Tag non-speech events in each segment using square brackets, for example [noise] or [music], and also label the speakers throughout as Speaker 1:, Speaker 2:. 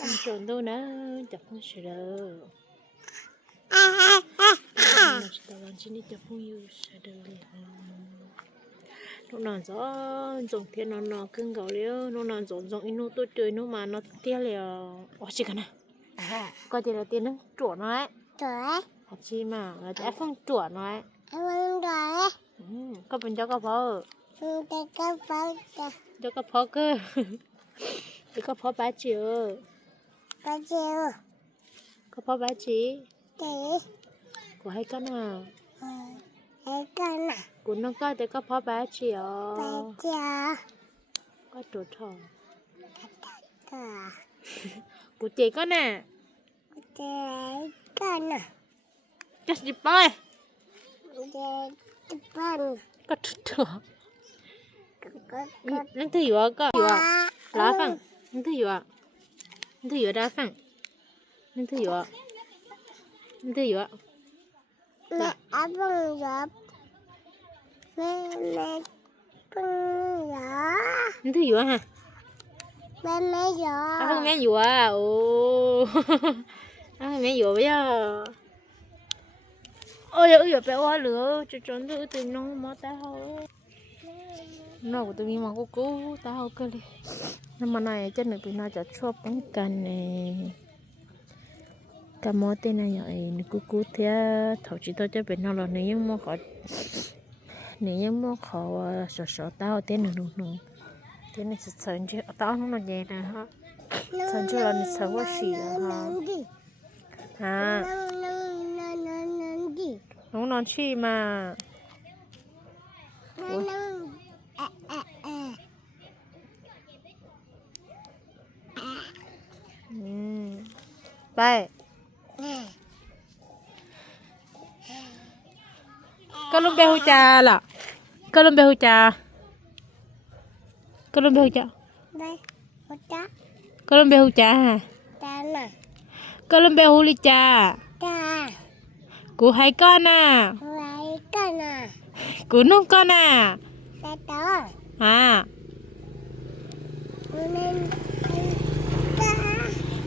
Speaker 1: không chuẩn đâu nữa chập không sửa đâu. Mà tao làm chi đi chập không yêu sửa đâu nó nằm gió giống thiên nó nó cưng gạo liêu nó nằm giống giống inu tôi chơi nó mà nó tia liều ô chỉ cái nào coi thì là tiền nó chuẩn nó ấy. Trời, hạt chi mà là sẽ không chuẩn nó ấy. Em ăn rồi. ừ, có bên cho có phở cái bao giờ cho. Có phở cơ. [laughs] Thì có phở bá chiều bao nhiêu có phở bá chỉ thì của hai con à? Ừ, cái con à? Của nó có thì có phở bá chiều bao giờ có chỗ cả [laughs] của chị con nè? Con à? Chắc gì bay cái con có chỗ thọ có gì vậy có gì vậy có lá phẳng nó thứ gì vậy nó thứ phẳng nó thứ nó thứ mẹ áp bằng mẹ mẹ bằng nó thứ gì hả mẹ mẹ gió à không mẹ gì à ồ à mẹ gì bây giờ, ôi ôi bé quá lửa cho trốn thứ từ nó mà ta hao nó của tôi mà cô cố ta hao cơ đi nhưng mà này chân được bị nó cho chua bóng cần này cái món tên này vậy cô cố thế thầu chỉ tôi cho bên nó là nếu như mà khó nếu như mà khó sợ sợ tao tên nữa nữa thế này sợ sợ chứ tao không là gì nè ha Thật chứ là nó xấu quá xỉ à, ha. à nâng nâng nâng nâng nâng gì không nói chi mà nâng nâng à à à ừ. Có lúc bé hôi cha là cha có lúc bé hôi cha hả? Cha nè. Có lúc bé hôi li cha cha của hai con à. Lấy con à. Của nông con à. Cha đó à nên cha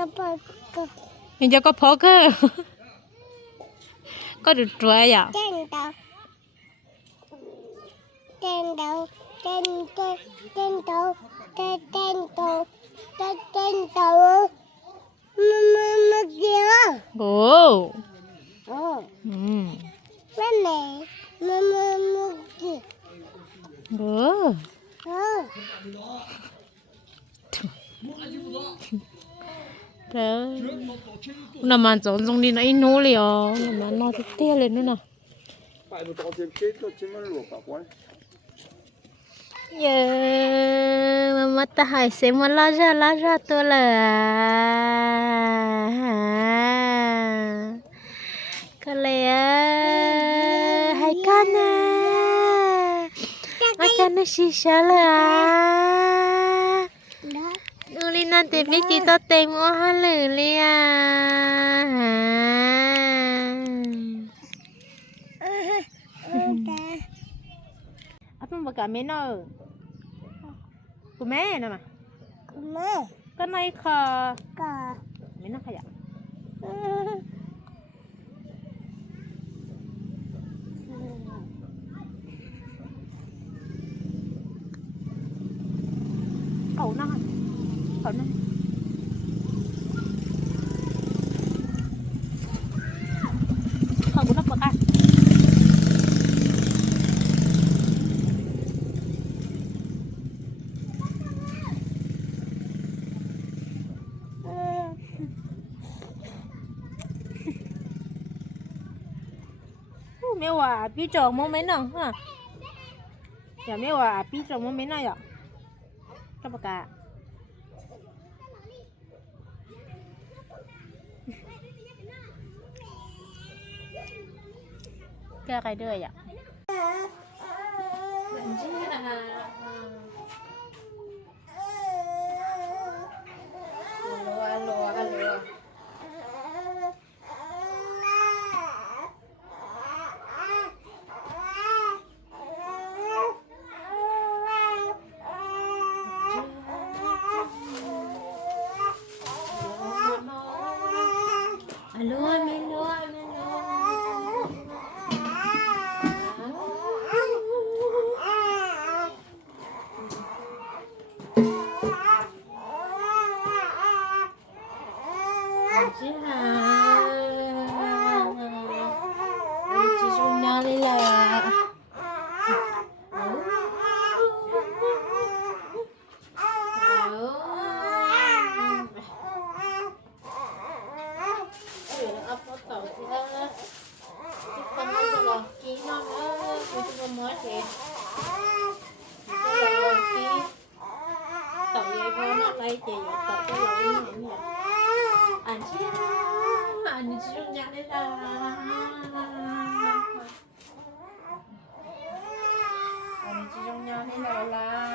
Speaker 1: mẹ ba cha có bé bị chết rồi ai phân nè con mẹ ba cha á phân hả con phân ba cha đào đi con lên kề có bọn cho có phao nhưng chưa có bao có nhưng cho có phao cơ có được trời à trên đầu trên đầu trên trên trên đầu trên trên đầu trên trên đầu mơ mơ mơ kia ồ ồ ừ mẹ mẹ mơ mơ mơ kia ồ ồ trời ơi nó mà trốn trong đi nó ít nô liền mà nó thì tia lên nữa nè giờ mà mất ta hỏi xem mà lo ra lo ra tôi là có lẽ hai con à hai con nó xì xả là りなんてビキとってもはるりやあともかめのごめんなまごめんก็ในค่ะก็ไม่น่าขยะเอาหน้า mà mẹ cái này khờ có mấy nó khờ cậu nó cậu nó cậu của nó bật à mẹ à biết trồng món mấy nào ha giờ mẹ à biết trồng món mấy nào vậy các bác cả cái cái đời ạ Bạn chứ là alo alo alo alo alo alo chị hà chị xuống nhà đi là Tàu dây con nó lấy chị tàu cái lỗi như vậy anh chị anh chị xuống nhà đi là anh chị xuống nhà đi không bỏ lỡ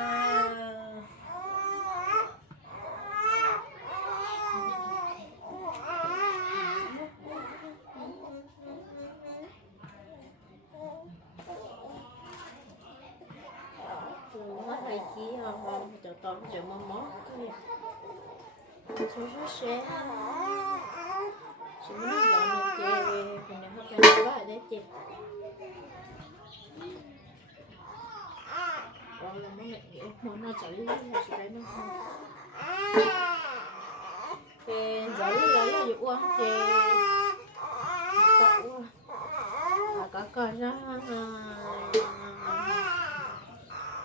Speaker 1: những video hấp dẫn chú chú sẽ chúng nó dọn được kề mình đã học cái quá để chị còn là món này món nó chảy là sẽ đấy nó không kề giấy lấy là dụ quá kề cậu à có con ra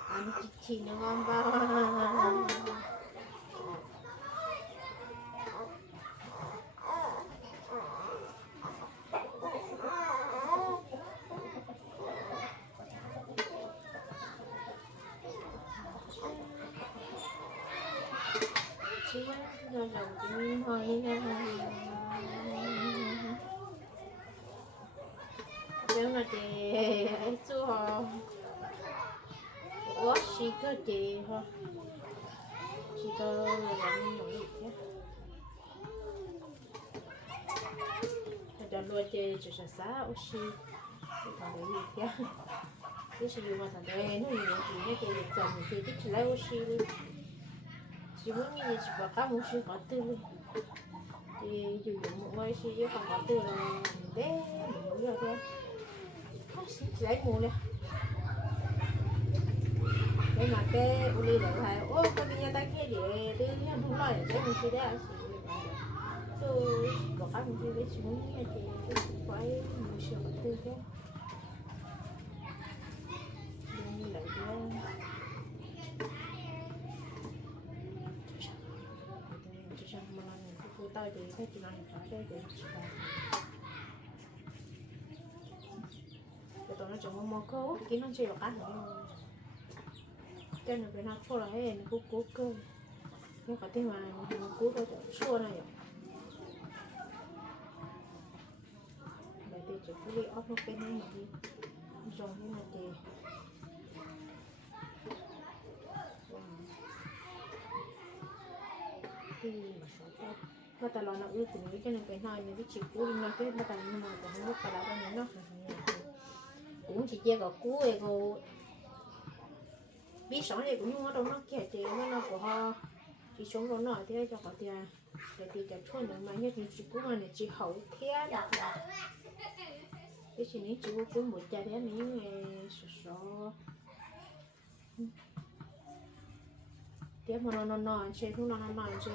Speaker 1: anh chị chị nó ngon bao chị cho chồng chị hỏi Nếu là chị ấy chú họ Ủa chị có chị hả Chị có là làm nổi nhé Cho luôn chị cho sa sa ô chị còn đấy gì kia Chị mà thằng đấy nó nhiều chị nhé chị chồng thì chị lấy ô chị 지금이 집에 muốn như chị 이제 các muốn chị có tư đi thì dù dụng một ngôi không có tư là để mình muốn được thôi Chị lấy mua đi cái mà cái uli lại hay ô con đi ta kia để đi nhà đúng rồi để mình chỉ để tôi có cái mình đi để chúng thì phải mua sữa tư cái đi lại cái cho cho mà nó thì thấy chị nó phải đây để chị cái để tụi nó chọn một món câu kiến nó chơi được ăn rồi cái này phải nó chua là hết nó cố cố cơ nhưng có tiếng mà nó cố đâu chua này rồi để thì chỉ có đi ốp nó cái này mà đi rồi như này thì thì mà sao tao mà ta lo nó ưu tình cái này cái này những cái chịu cú nó cái mà ta nhưng mà còn không biết cái đó. Cái nó cũng chỉ chơi vào cú ấy cô. Biết sống thì cũng không có đâu nó kia thì mà nó của họ. Chỉ sống nó nọ thì cho họ tiền à, để thì cho chuồn được mà nhất thì chỉ cũng là chỉ hậu thiên cái chuyện ní chỉ có cũng một cha thế ní nghe sờ sợ. Tiếp mà nó nó nó chơi không nó nó nó chơi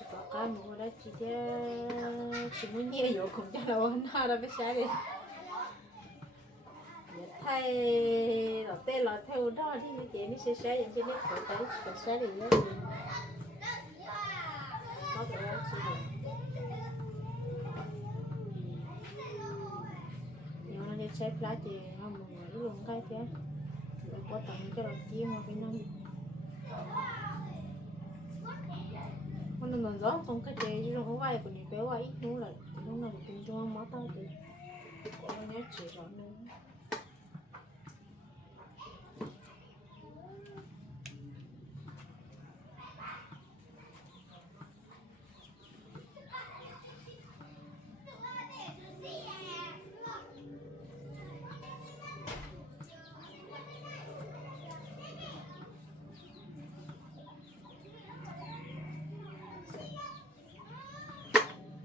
Speaker 1: cũng món nào đấy chẳng sẽ đây nó thì chỉ có từ theo chỉ còn người dân có cái sự nó sai liền để mà chơi đi tận huy đây chỉ có cái mua đó mà cái chỉ mnanza konkrete jiron owaye kuni bewa i nula nuna kuni jwa mata de konya chira nuna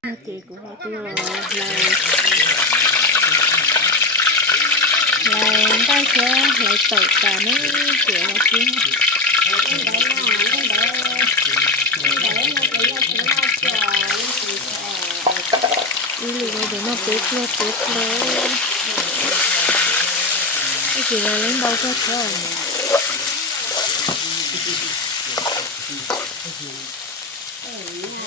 Speaker 1: đó thì mấy chị mới sẽ sẽ những cái nét của tới sẽ sẽ đi đó nó phải ra chi nhưng mà cái xếp lá chị nó một người luôn cái chứ rồi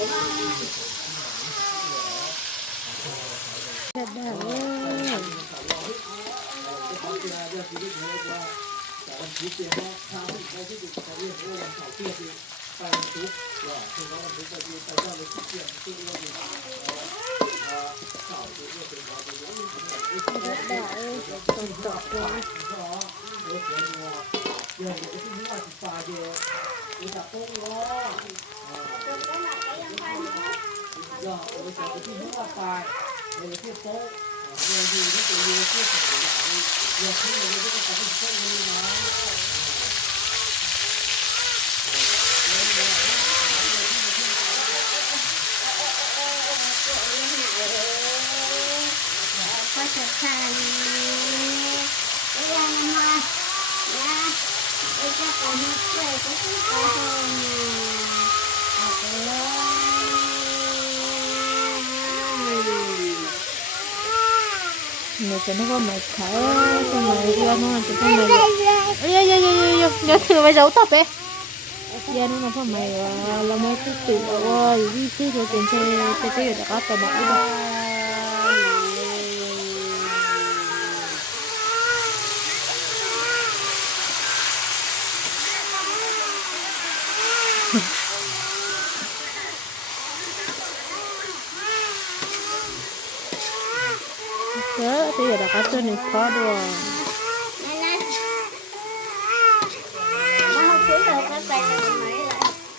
Speaker 1: là chia mà cái năm con đừng còn gió không cái chị chứ không có ai của những bé quá ít nữa là lúc này cũng cho má tao thì có nó nhét chỉ rõ nữa chị của để nó tết lo tết lo cái gì thành. Đây là năm hoa. Nha. Đây chắc là một trời có chút có hơn. Người cho nó có mày thở Cho mày ra nó là cho con mày Ôi ôi ôi ôi ôi Nhớ thử mày giấu tóc ấy Giờ nó là con mày là mày cứ tự ôi Đi chứ rồi tiền xe Cái cái được có tờ bạc đi Thế thì đã có cho này có được Nó không cứu được các bạn là mấy đùa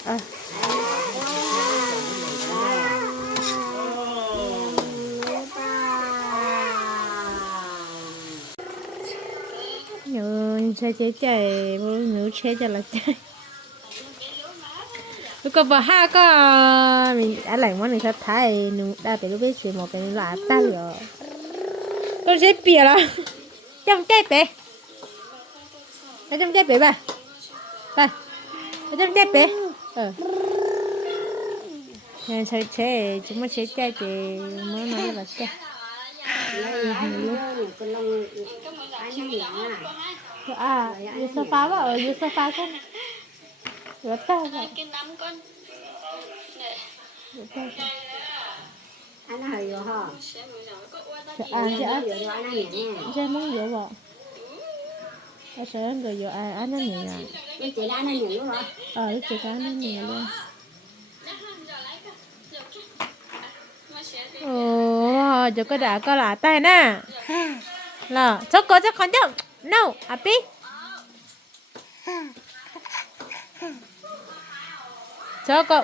Speaker 1: À nhớ xe chế chạy bố nhớ chế cho là chạy lúc có vợ ha có mình đã lại món này thật thái. Nụ đã phải lúc biết chuyện một cái loại ta rồi tôi sẽ bịa là trong trái bể. Ở trong trái bể bà. Bà. Ở trong trái bể. Ờ. Chơi chế chúng nó chế chạy thì mới nói là chạy à sofa bà. Ở dưới sofa không rửa tay rồi rửa tay Anh hơi vô hả? À nhẹ. Saya muốn dỗ vợ Ở sợ người dỗ ai anh nó nhẹ Với chị đã anh nhẹ luôn rồi. Ờ chị có nó nhẹ luôn. Ồ, giờ có đã có lạ tay nè. Là, chắc có chắc không chứ. No, à bí Chắc có,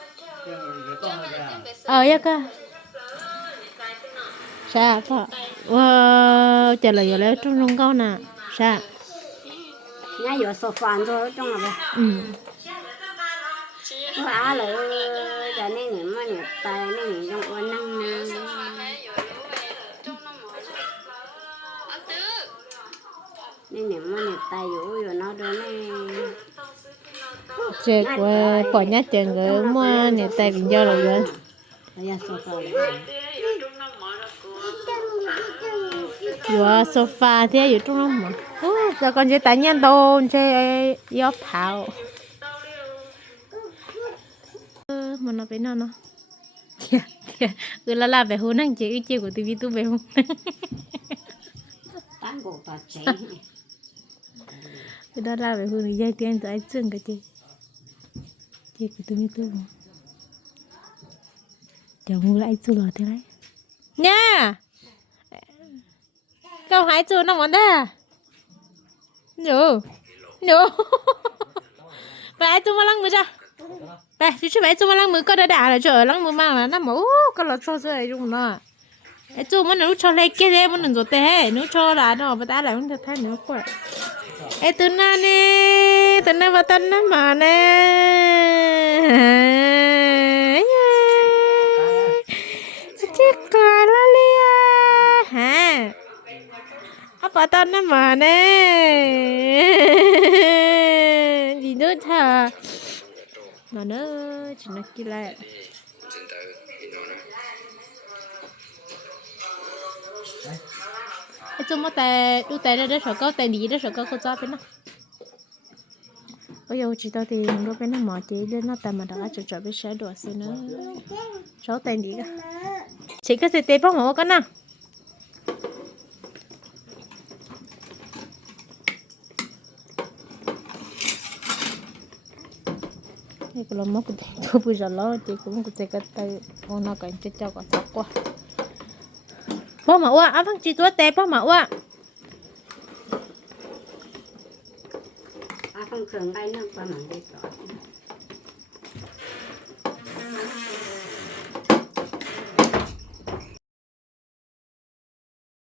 Speaker 1: ya cơ. Sa, pa. Wow, chả là giờ lấy trong trong câu nè. Sa. Nhá giờ sofa thôi trong là vậy. Ừ. Nó á là giờ nên những mà nhặt tay nên những trong quan năng nè. nên những mà nhặt tay vũ rồi nó đó này Chơi qua bỏ nhát chân người mua nè tay bình do rồi vậy. Bây giờ sofa thế ở trong đó mà. Giờ còn chơi tại nhân tôn chơi gió thảo. Mà nó phải nó nó. Kìa, kìa. Ừ là là về hôn anh chị cái chiều của tivi tu về hôn. tán cổ tọt cháy cái đó là về hôn thì dây tiền tụi anh chân cái chị. Chị của tivi tu mà. Chờ mua lại chú lò thế đấy. Nha! Câu hai chú nó món đó. À? Nhớ. Nhớ. [laughs] Vậy chú mà lăng mưa ra. bà chú chú vậy chú mà lăng mưa có đã đả là chờ lăng mưa mang là nó mũ có lọt cho rồi đúng nó. Cái chú mà nó cho lấy kia thế mà nó rồi thế, nó cho là nó bà ta lại không được thay nữa quá. Ê từ na nè, từ na vào tân na mà nè. Mà nè. Gì nữa thà. Nó nữa, chỉ nó kia lại. Ê, chú mà tè, đu tè ra đó sợ có tè đi đó sợ có cô cho bên nó. Bây giờ chỉ tao thì nó bên nó mò chị lên nó tè mà đã cho cho bên sẽ đùa xin nữa. Cháu tè đi cả. Chị có thể tè bao mỏ con nào? Cô có làm mất cái cô bây giờ lo chị cũng có thể cái tay con nó cảnh cho cho cả chắc quá. Bao mỏ à, anh chị tôi tè bao mỏ à. à không thường bay nước qua mảng đi rồi